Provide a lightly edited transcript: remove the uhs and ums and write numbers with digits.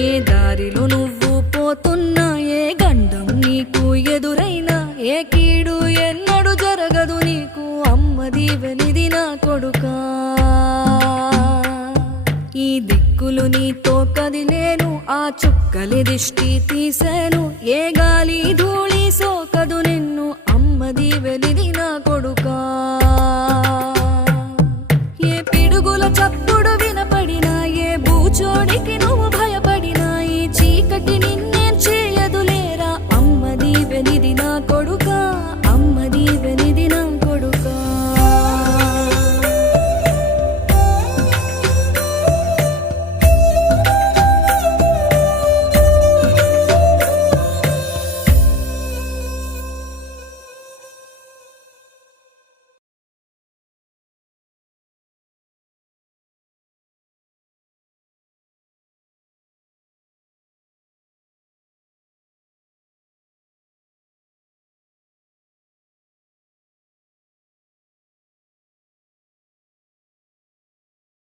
ఏ దారిలో నువ్వు పోతున్నా, ఏ గండం నీకు ఎదురైనా, ఏ కీడు ఎన్నడు జరగదు నీకు, అమ్మ దీవెనిది నా కొడుకా. ఈ దిక్కులు నీతో కదిలేను, ఆ చుక్కలి దిష్టి తీసేను, ఏ గాలి ధూళి సోకదు నిన్ను, అమ్మ దీవెనిది నా కొడుకా.